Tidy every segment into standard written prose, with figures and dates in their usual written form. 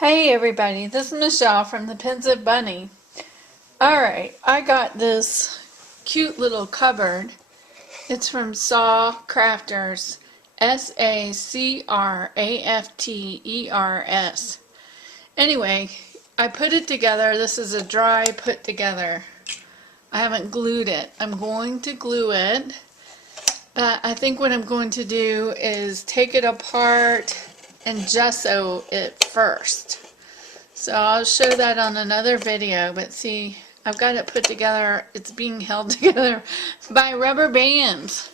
Hey everybody, this is Michelle from the Pensive Bunny. Alright, I got this cute little cupboard. It's from Saw Crafters. Sacrafters. Anyway, I put it together. This is a dry put together. I haven't glued it. I'm going to glue it. But I think what I'm going to do is take it apart and gesso it first. So I'll show that on another video, but see, I've got it put together. It's being held together by rubber bands.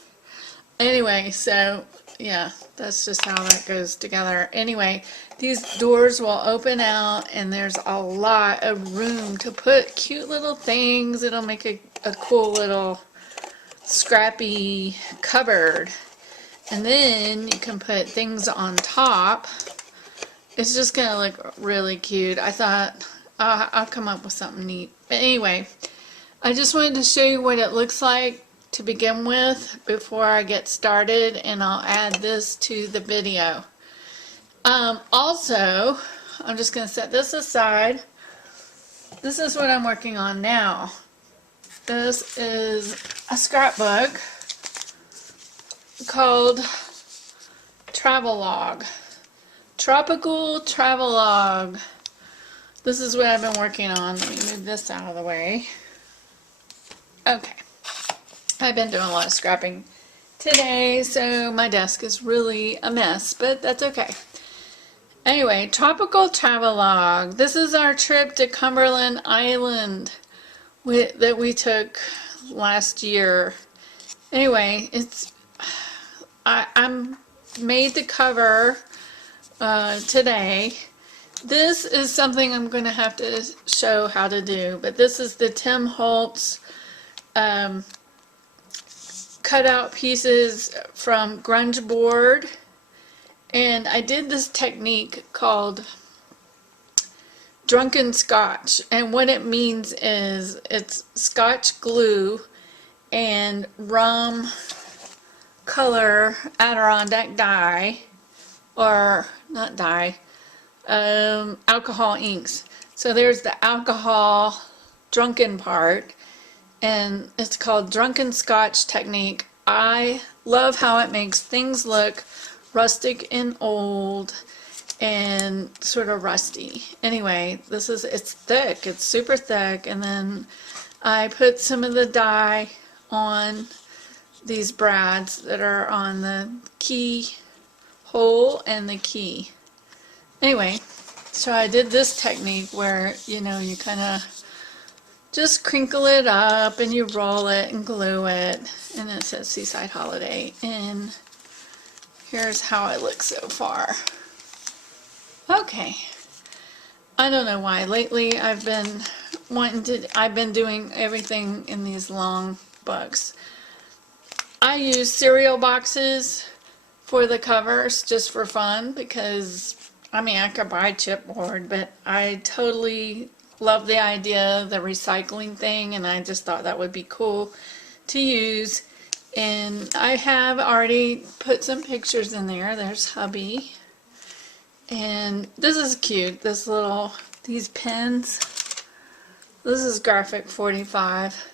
Anyway, so yeah, that's just how that goes together. Anyway, these doors will open out and there's a lot of room to put cute little things. It'll make a cool little scrappy cupboard. And then you can put things on top. It's just going to look really cute. I thought I'll come up with something neat. But anyway, I just wanted to show you what it looks like to begin with before I get started, and I'll add this to the video. Also, I'm just going to set this aside. This is what I'm working on now. This is a scrapbook called Travelogue. Tropical Travelogue. This is what I've been working on. Let me move this out of the way. Okay. I've been doing a lot of scrapping today, so my desk is really a mess, but that's okay. Anyway, Tropical Travelogue. This is our trip to Cumberland Island that we took last year. Anyway, I'm made the cover today. This is something I'm going to have to show how to do, but this is the Tim Holtz cutout pieces from grunge board, and I did this technique called drunken scotch, and what it means is it's scotch glue and rum color Adirondack dye, or not dye, alcohol inks. So there's the alcohol drunken part, and it's called drunken scotch technique. I love how it makes things look rustic and old and sort of rusty. Anyway, it's thick, it's super thick, and then I put some of the dye on these brads that are on the key hole and the key. Anyway, so I did this technique where, you kind of just crinkle it up and you roll it and glue it, and it says Seaside Holiday, and here's how it looks so far. Okay, I don't know why lately I've been doing everything in these long books. I use cereal boxes for the covers just for fun, because I could buy chipboard, but I totally love the idea of the recycling thing, and I just thought that would be cool to use. And I have already put some pictures in there. There's hubby, and this is cute. These pins. This is Graphic 45.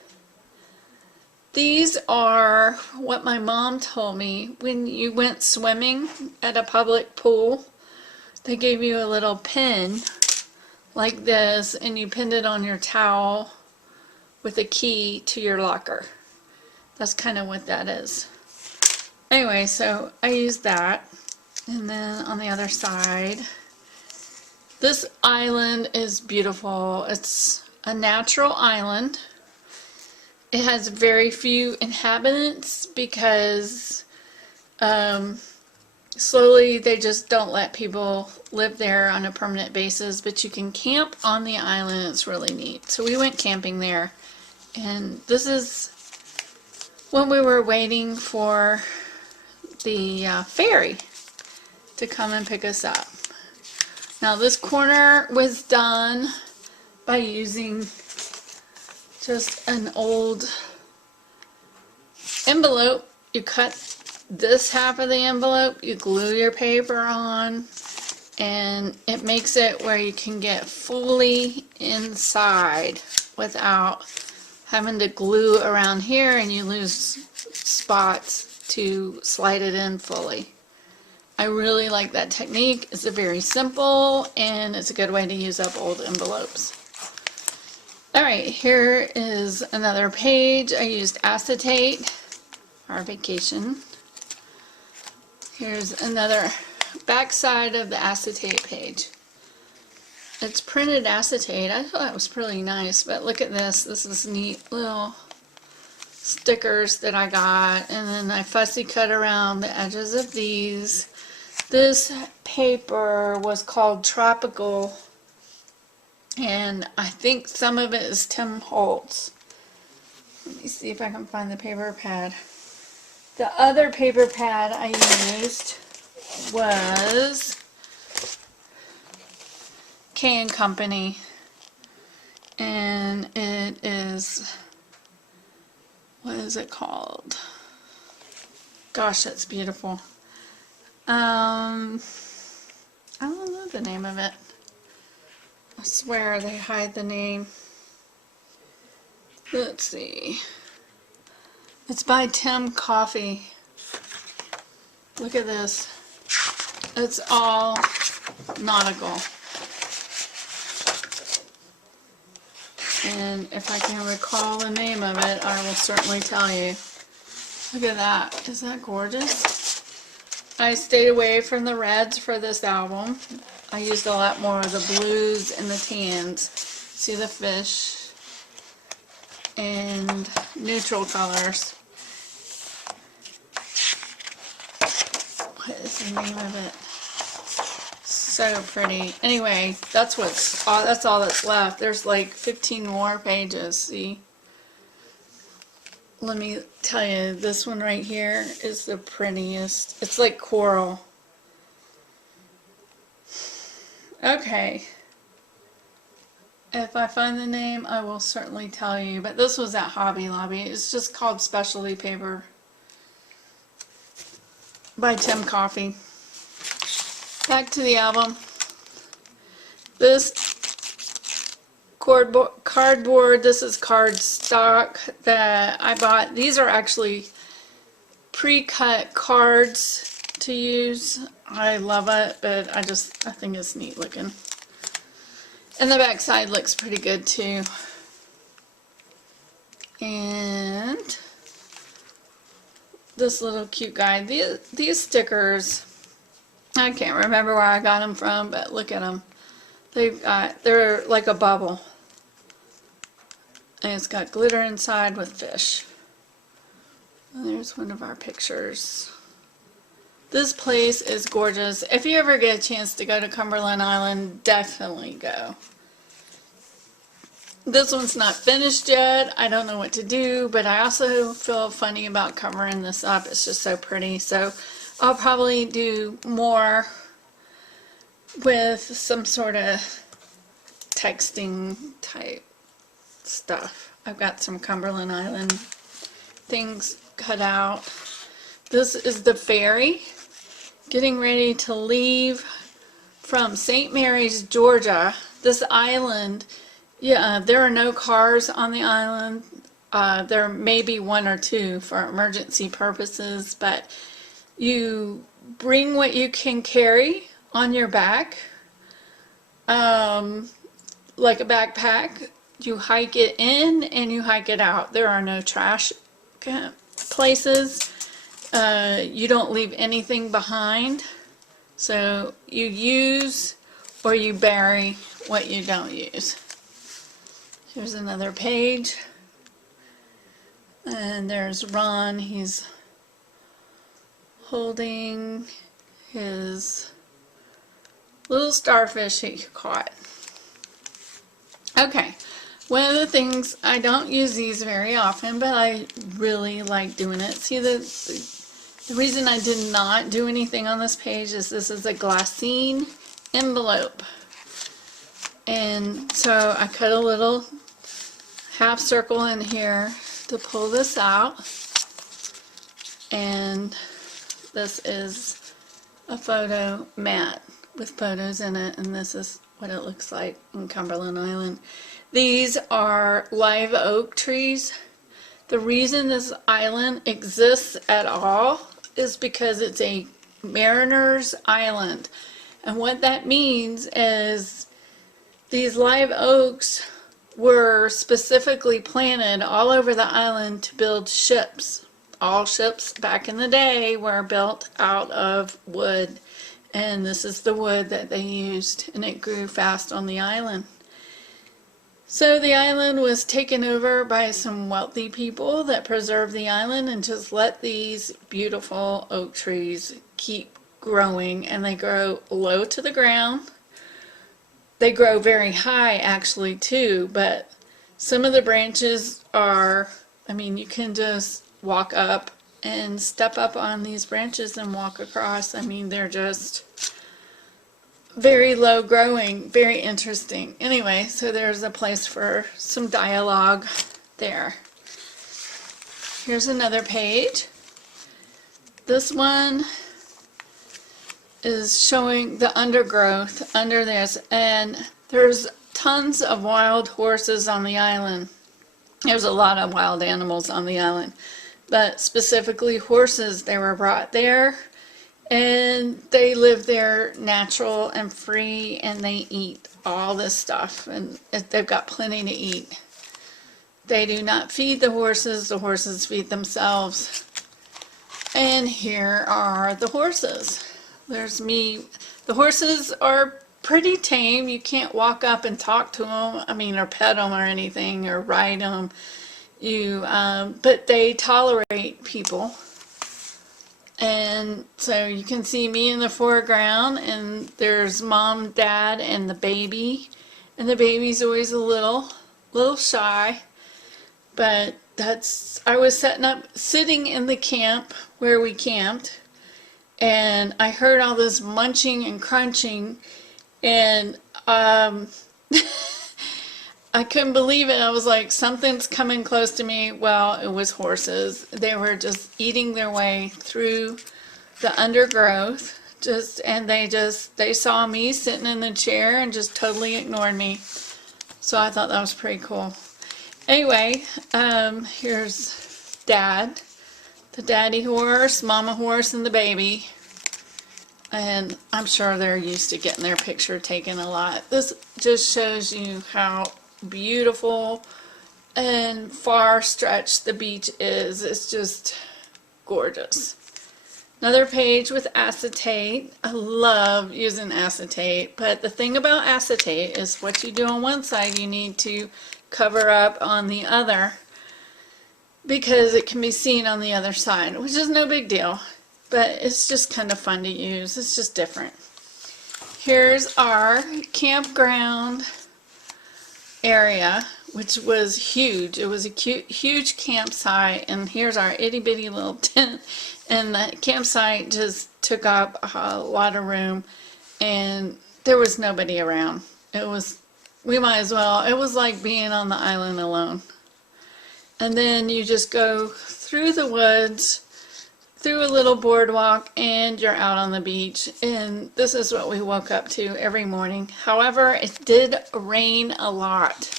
These are what my mom told me when you went swimming at a public pool. They gave you a little pin like this, and you pinned it on your towel with a key to your locker. That's kind of what that is. Anyway, so I used that. And then on the other side, this island is beautiful. It's a natural island. It has very few inhabitants because slowly they just don't let people live there on a permanent basis, but you can camp on the island. It's really neat. So we went camping there, and this is when we were waiting for the ferry to come and pick us up. Now this corner was done by using just an old envelope. You cut this half of the envelope, you glue your paper on, and it makes it where you can get fully inside without having to glue around here and you lose spots to slide it in fully. I really like that technique. It's very simple and it's a good way to use up old envelopes. Alright, here is another page. I used acetate, our vacation. Here's another back side of the acetate page. It's printed acetate. I thought it was pretty nice, but look at this. This is neat little stickers that I got, and then I fussy cut around the edges of these. This paper was called Tropical, and I think some of it is Tim Holtz. Let me see if I can find the paper pad. The other paper pad I used was K & Company, and it is, what is it called? Gosh, that's beautiful. I don't know the name of it. I swear they hide the name. Let's see. It's by Tim Coffey. Look at this. It's all nautical. And if I can recall the name of it, I will certainly tell you. Look at that. Is that gorgeous? I stayed away from the reds for this album. I used a lot more of the blues and the tans. See the fish and neutral colors. What is the name of it? So pretty. Anyway, that's all that's left. There's like 15 more pages. See? Let me tell you, this one right here is the prettiest. It's like coral. Okay. If I find the name, I will certainly tell you. But this was at Hobby Lobby. It's just called Specialty Paper by Tim Coffey. Back to the album. This cardboard, this is cardstock that I bought. These are actually pre-cut cards to use. I love it, but I think it's neat looking. And the back side looks pretty good too. And this little cute guy. These stickers, I can't remember where I got them from, but look at them. They're like a bubble. And it's got glitter inside with fish. And there's one of our pictures. This place is gorgeous. If you ever get a chance to go to Cumberland Island, definitely go. This one's not finished yet. I don't know what to do, but I also feel funny about covering this up. It's just so pretty. So I'll probably do more with some sort of texting type stuff. I've got some Cumberland Island things cut out. This is the ferry getting ready to leave from St. Mary's, Georgia. This island, yeah, there are no cars on the island. There may be one or two for emergency purposes, but you bring what you can carry on your back, like a backpack. You hike it in and you hike it out. There are no trash places. You don't leave anything behind. So you use or you bury what you don't use. Here's another page. And there's Ron. He's holding his little starfish he caught. Okay. One of the things, I don't use these very often, but I really like doing it. See, the reason I did not do anything on this page is this is a glassine envelope. And so I cut a little half circle in here to pull this out. And this is a photo mat. with photos in it, and this is what it looks like in Cumberland Island. These are live oak trees. The reason this island exists at all is because it's a mariner's island. And what that means is these live oaks were specifically planted all over the island to build ships. All ships back in the day were built out of wood, and this is the wood that they used, and it grew fast on the island. So the island was taken over by some wealthy people that preserved the island and just let these beautiful oak trees keep growing, and they grow low to the ground. They grow very high actually too, but some of the branches are, I mean, you can just walk up and step up on these branches and walk across. I mean, they're just very low growing, very interesting. Anyway, so there's a place for some dialogue there. Here's another page. This one is showing the undergrowth under this, and there's tons of wild horses on the island. There's a lot of wild animals on the island, but specifically horses. They were brought there, and they live there natural and free, and they eat all this stuff, and they've got plenty to eat. They do not feed the horses feed themselves. And here are the horses. There's me. The horses are pretty tame. You can't walk up and talk to them, I mean, or pet them or anything, or ride them. But they tolerate people. And so you can see me in the foreground, and there's mom, dad, and the baby. And the baby's always a little shy. But I was sitting in the camp where we camped, and I heard all this munching and crunching, and I couldn't believe it. I was like, something's coming close to me. Well, it was horses. They were just eating their way through the undergrowth, and they saw me sitting in the chair and just totally ignored me. So I thought that was pretty cool. Anyway, here's Dad, the daddy horse, mama horse, and the baby. And I'm sure they're used to getting their picture taken a lot. This just shows you how beautiful and far stretched the beach is. It's just gorgeous. Another page with acetate. I love using acetate, but the thing about acetate is what you do on one side, you need to cover up on the other, because it can be seen on the other side, which is no big deal, but it's just kind of fun to use. It's just different. Here's our campground area, which was huge. It was a huge campsite, and here's our itty bitty little tent, and the campsite just took up a lot of room, and there was nobody around. We might as well. It was like being on the island alone. And then you just go through the woods, through a little boardwalk, and you're out on the beach. And this is what we woke up to every morning. However, it did rain a lot.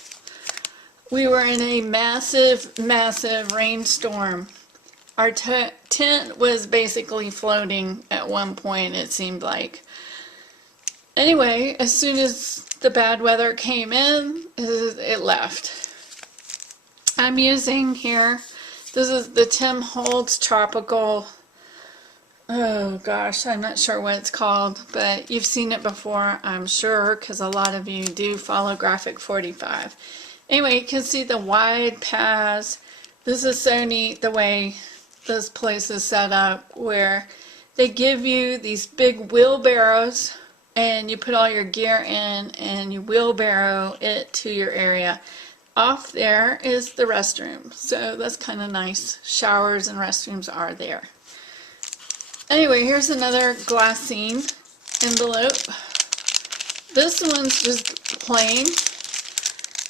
We were in a massive, massive rainstorm. Our tent was basically floating at one point, it seemed like. Anyway, as soon as the bad weather came in, it left. I'm using here, this is the Tim Holtz Tropical, oh gosh, I'm not sure what it's called, but you've seen it before, I'm sure, because a lot of you do follow Graphic 45. Anyway, you can see the wide paths. This is so neat the way this place is set up, where they give you these big wheelbarrows, and you put all your gear in and you wheelbarrow it to your area. Off there is the restroom, so that's kind of nice. Showers and restrooms are there. Anyway, here's another glassine envelope. This one's just plain,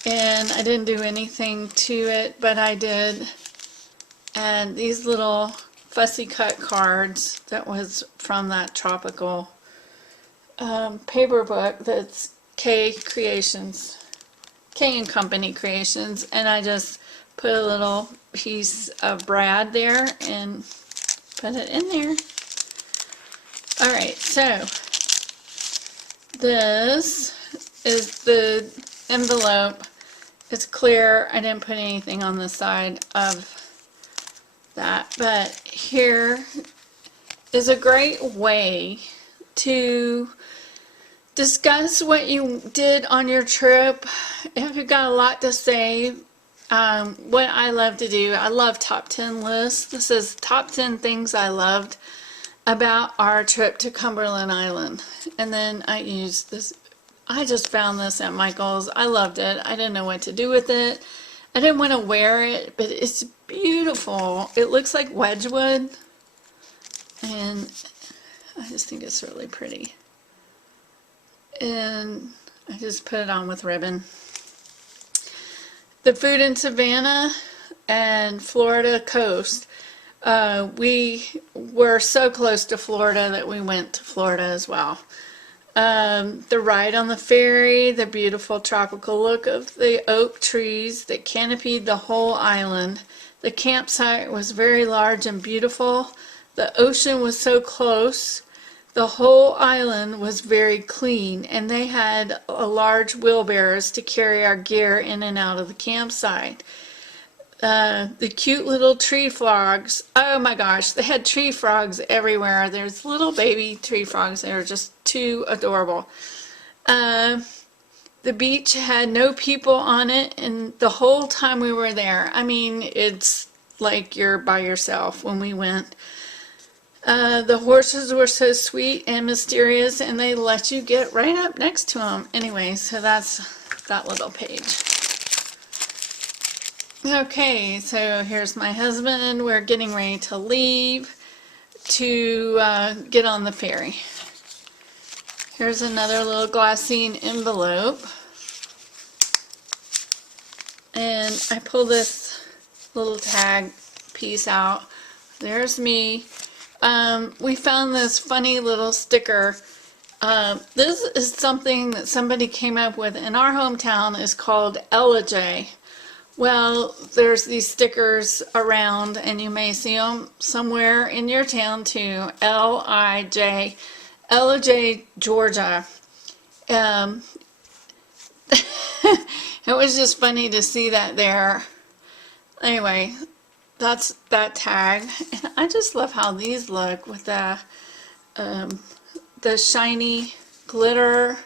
and I didn't do anything to it, but I did add these little fussy cut cards that was from that tropical paper book that's K and Company Creations, and I just put a little piece of brad there and put it in there. Alright, so this is the envelope. It's clear. I didn't put anything on the side of that, but here is a great way to discuss what you did on your trip. If you've got a lot to say, what I love to do, I love top 10 lists. This is top 10 things I loved about our trip to Cumberland Island. And then I used this, I just found this at Michael's. I loved it. I didn't know what to do with it. I didn't want to wear it, but it's beautiful. It looks like Wedgwood, and I just think it's really pretty. And I just put it on with ribbon. The food in Savannah and Florida coast. We were so close to Florida that we went to Florida as well. The ride on the ferry, the beautiful tropical look of the oak trees that canopied the whole island. The campsite was very large and beautiful. The ocean was so close. The whole island was very clean, and they had a large wheelbarrows to carry our gear in and out of the campsite. The cute little tree frogs. Oh my gosh, they had tree frogs everywhere. There's little baby tree frogs. They were just too adorable. The beach had no people on it, and the whole time we were there, I mean, it's like you're by yourself when we went. The horses were so sweet and mysterious, and they let you get right up next to them. Anyway, so that's that little page. Okay, so here's my husband. We're getting ready to leave to get on the ferry. Here's another little glassine envelope. And I pull this little tag piece out. There's me. We found this funny little sticker. This is something that somebody came up with in our hometown. Is called L.J. Well, there's these stickers around, and you may see them somewhere in your town too. L.I.J. L.J. Georgia. It was just funny to see that there. Anyway, that's that tag, and I just love how these look with the shiny glitter,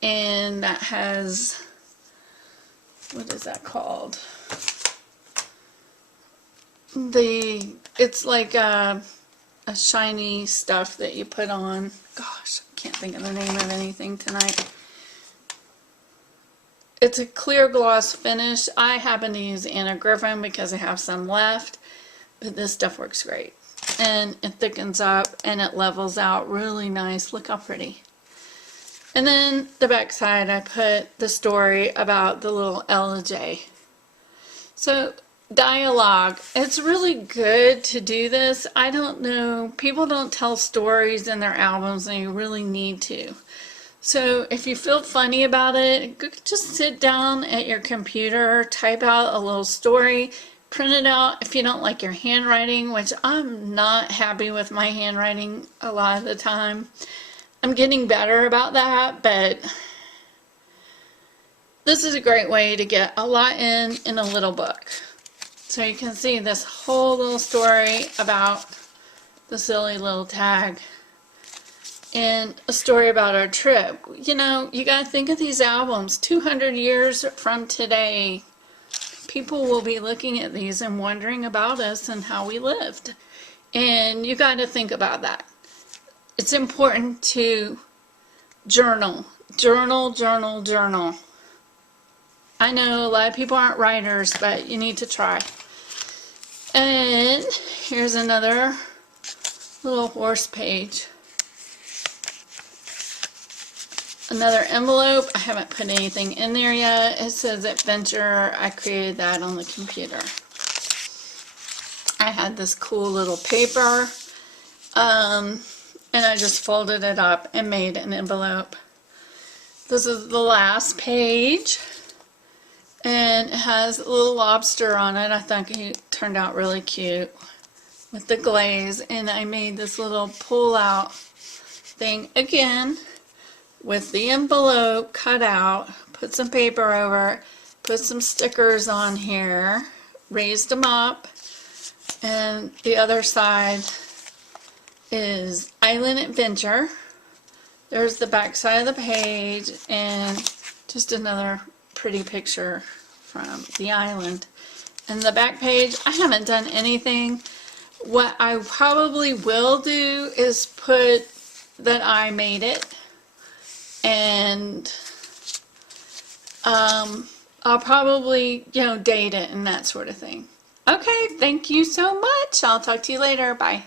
and that has, what is that called? It's like a shiny stuff that you put on. Gosh, I can't think of the name of anything tonight. It's a clear gloss finish. I happen to use Anna Griffin because I have some left, but this stuff works great. And it thickens up and it levels out really nice. Look how pretty. And then the back side, I put the story about the little L.J. So, dialogue. It's really good to do this. I don't know, people don't tell stories in their albums, and you really need to. So if you feel funny about it, just sit down at your computer, type out a little story, print it out. If you don't like your handwriting, which I'm not happy with my handwriting a lot of the time. I'm getting better about that, but this is a great way to get a lot in a little book. So you can see this whole little story about the silly little tag. And a story about our trip. You know, you got to think of these albums. 200 years from today, people will be looking at these and wondering about us and how we lived. And you got to think about that. It's important to journal. Journal, journal, journal. I know a lot of people aren't writers, but you need to try. And here's another little horse page. Another envelope. I haven't put anything in there yet. It says Adventure. I created that on the computer. I had this cool little paper. And and I just folded it up and made an envelope. This is the last page, and it has a little lobster on it. I think he turned out really cute with the glaze, and I made this little pull-out thing again with the envelope cut out, put some paper over it, put some stickers on here, raised them up, and the other side is Island Adventure. There's the back side of the page, and just another pretty picture from the island. And the back page, I haven't done anything. What I probably will do is put that I made it, and I'll probably, date it and that sort of thing. Okay, thank you so much. I'll talk to you later. Bye.